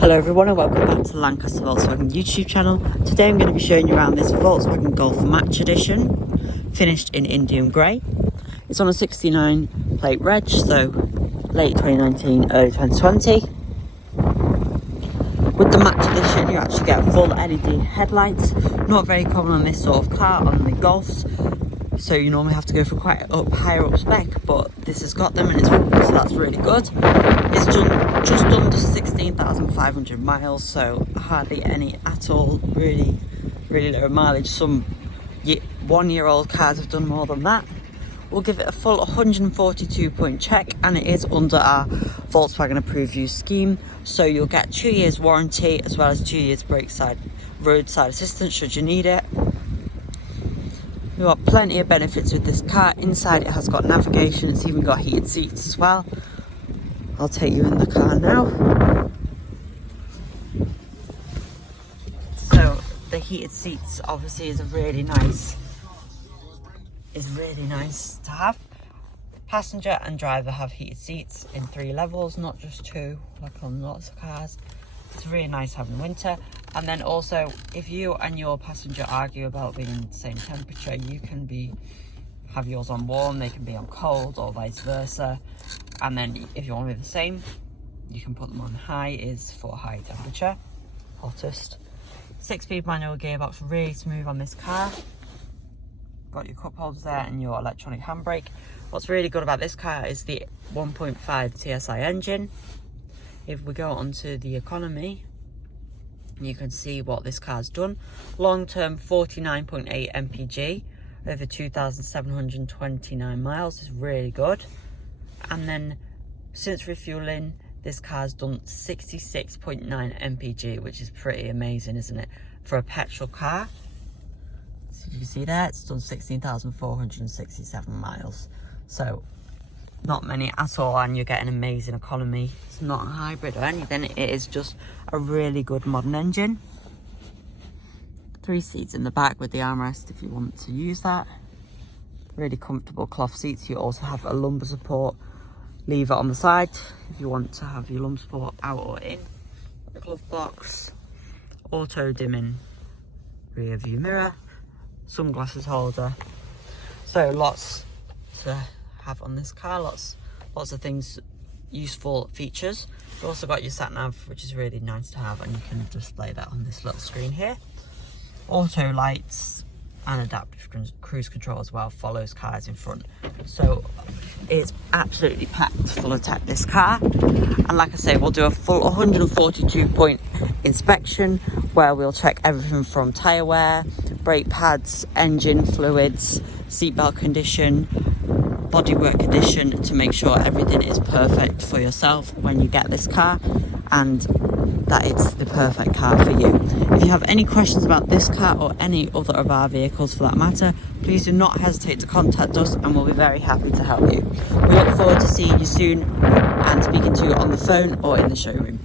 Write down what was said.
Hello everyone and welcome back to the Lancaster Volkswagen YouTube channel. Today I'm going to be showing you around this Volkswagen Golf Match Edition, finished in Indian Grey. It's on a 69 plate reg, so late 2019, early 2020. With the Match Edition you actually get full LED headlights, not very common on this sort of car on the Golfs. So you normally have to go for quite higher up spec, but this has got them, and so that's really good. It's just under 16,500 miles, so hardly any at all. Really low mileage. Some 1-year-old cars have done more than that. We'll give it a full 142-point check, and it is under our Volkswagen approved use scheme. So you'll get 2 years warranty as well as 2 years roadside assistance should you need it. We've got plenty of benefits with this car. Inside it has got navigation, it's even got heated seats as well. I'll take you in the car now. So the heated seats obviously is really nice to have. Passenger and driver have heated seats in 3 levels, not just 2 like on lots of cars. It's really nice having winter. And then also, if you and your passenger argue about being in the same temperature, you can have yours on warm, they can be on cold, or vice versa. And then if you want to be the same, you can put them on high, is for high temperature, hottest. 6-speed manual gearbox, really smooth on this car. Got your cup holders there and your electronic handbrake. What's really good about this car is the 1.5 TSI engine. If we go onto the economy, you can see what this car's done. Long term 49.8 mpg over 2,729 miles is really good. And then since refueling, this car's done 66.9 mpg, which is pretty amazing, isn't it, for a petrol car? So you can see there, it's done 16,467 miles. So not many at all, and you get an amazing economy. It's not a hybrid or anything, it is just a really good modern engine. 3 seats in the back with the armrest if you want to use that. Really comfortable cloth seats. You also have a lumbar support lever on the side if you want to have your lumbar support out or in. The glove box, auto dimming rear view mirror, sunglasses holder. So lots to have on this car, lots of things, useful features. You've also got your sat nav, which is really nice to have, and you can display that on this little screen here. Auto lights and adaptive cruise control as well follows cars in front. So it's absolutely packed full of tech, this car. And like I say, we'll do a full 142-point inspection where we'll check everything from tyre wear, brake pads, engine fluids, seatbelt condition, bodywork condition, to make sure everything is perfect for yourself when you get this car and that it's the perfect car for you. If you have any questions about this car or any other of our vehicles for that matter, please do not hesitate to contact us and we'll be very happy to help you. We look forward to seeing you soon and speaking to you on the phone or in the showroom.